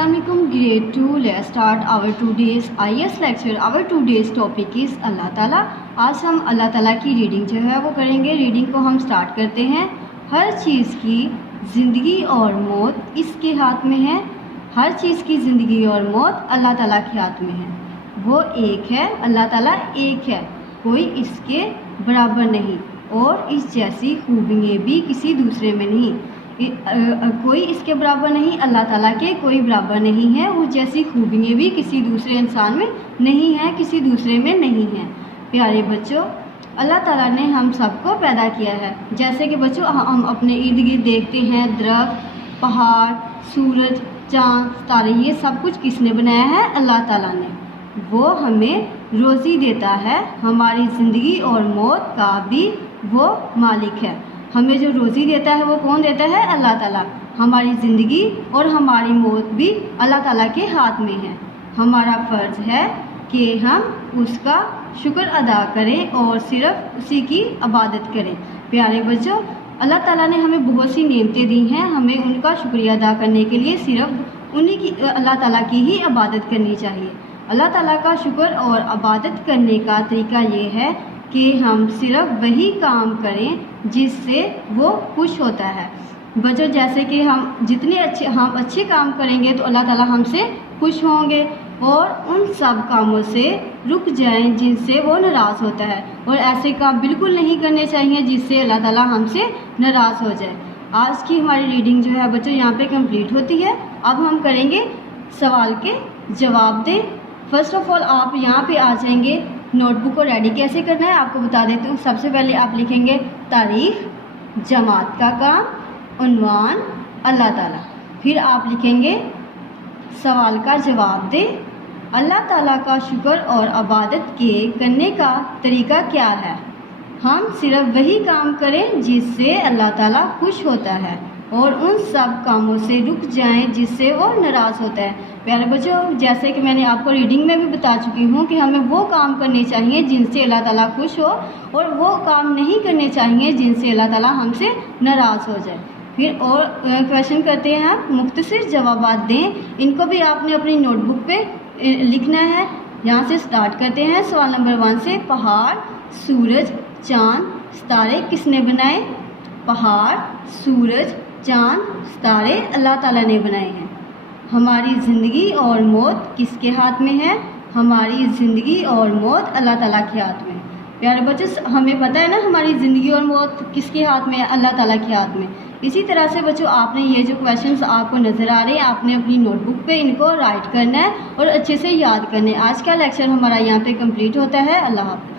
अस्सलाम वालेकुम grade 2 let's start our today's IAS lecture. Our today's topic is Allah ताला। आज हम अल्लाह ताला की रीडिंग जो है वो करेंगे। रीडिंग को हम स्टार्ट करते हैं। हर चीज़ की ज़िंदगी और मौत इसके हाथ में है। हर चीज़ की ज़िंदगी और मौत अल्लाह ताला के हाथ में है। वो एक है, अल्लाह ताला एक है, कोई इसके बराबर नहीं और इस जैसी खूबियाँ भी किसी दूसरे में नहीं। कोई इसके बराबर नहीं, अल्लाह ताला के कोई बराबर नहीं है। उस जैसी खूबियाँ भी किसी दूसरे इंसान में नहीं है, किसी दूसरे में नहीं है। प्यारे बच्चों, अल्लाह ताला ने हम सबको पैदा किया है। जैसे कि बच्चों हम अपने इर्द गिर्द देखते हैं, दरख्त, पहाड़, सूरज, चाँद, तारे, ये सब कुछ किसने बनाया है? अल्लाह ताला ने। वो हमें रोज़ी देता है। हमारी ज़िंदगी और मौत का भी वो मालिक है। हमें जो रोज़ी देता है वो कौन देता है? अल्लाह ताला। हमारी ज़िंदगी और हमारी मौत भी अल्लाह ताला के हाथ में है। हमारा फ़र्ज़ है कि हम उसका शुक्र अदा करें और सिर्फ़ उसी की इबादत करें। प्यारे बच्चों, अल्लाह ताला ने हमें बहुत सी नेमतें दी हैं। हमें उनका शुक्रिया अदा करने के लिए सिर्फ़ उन्हीं की, अल्लाह ताला की ही इबादत करनी चाहिए। अल्लाह ताला का शुक्र और इबादत करने का तरीका ये है कि हम सिर्फ वही काम करें जिससे वो खुश होता है। बच्चों, जैसे कि हम अच्छे काम करेंगे तो अल्लाह ताला हमसे खुश होंगे और उन सब कामों से रुक जाएं जिनसे वो नाराज़ होता है। और ऐसे काम बिल्कुल नहीं करने चाहिए जिससे अल्लाह ताला हमसे नाराज़ हो जाए। आज की हमारी रीडिंग जो है बच्चों यहाँ पे कंप्लीट होती है। अब हम करेंगे सवाल के जवाब दें। फर्स्ट ऑफ ऑल आप यहाँ पे आ जाएंगे। नोटबुक को रेडी कैसे करना है आपको बता देती हूँ। सबसे पहले आप लिखेंगे तारीख़, जमात का काम, उन्वान, अल्लाह ताला। फिर आप लिखेंगे सवाल का जवाब दें। अल्लाह ताला का शुक्र और इबादत के करने का तरीका क्या है? हम सिर्फ वही काम करें जिससे अल्लाह ताला खुश होता है और उन सब कामों से रुक जाएं जिससे वो नाराज़ होता है। प्यारे बच्चों, जैसे कि मैंने आपको रीडिंग में भी बता चुकी हूँ कि हमें वो काम करने चाहिए जिनसे अल्लाह ताला खुश हो और वो काम नहीं करने चाहिए जिनसे अल्लाह ताला हमसे नाराज़ हो जाए। फिर और क्वेश्चन करते हैं हम, मुख्तसर जवाबात दें। इनको भी आपने अपनी नोटबुक पे लिखना है। यहाँ से स्टार्ट करते हैं सवाल नंबर 1 से। पहाड़, सूरज, चाँद, सितारे किसने बनाए? पहाड़, सूरज, चाँद, सितारे अल्लाह ताला ने बनाए हैं। हमारी ज़िंदगी और मौत किसके हाथ में है? हमारी ज़िंदगी और मौत अल्लाह ताला के हाथ में। प्यारे बच्चों, हमें पता है ना हमारी ज़िंदगी और मौत किसके हाथ में है? अल्लाह ताला के हाथ में। इसी तरह से बच्चों आपने ये जो क्वेश्चंस आपको नज़र आ रहे हैं आपने अपनी नोटबुक पे इनको राइट करना है और अच्छे से याद करना है। आज का लेक्चर हमारा यहाँ पे कंप्लीट होता है। अल्लाह हाफ़िज़।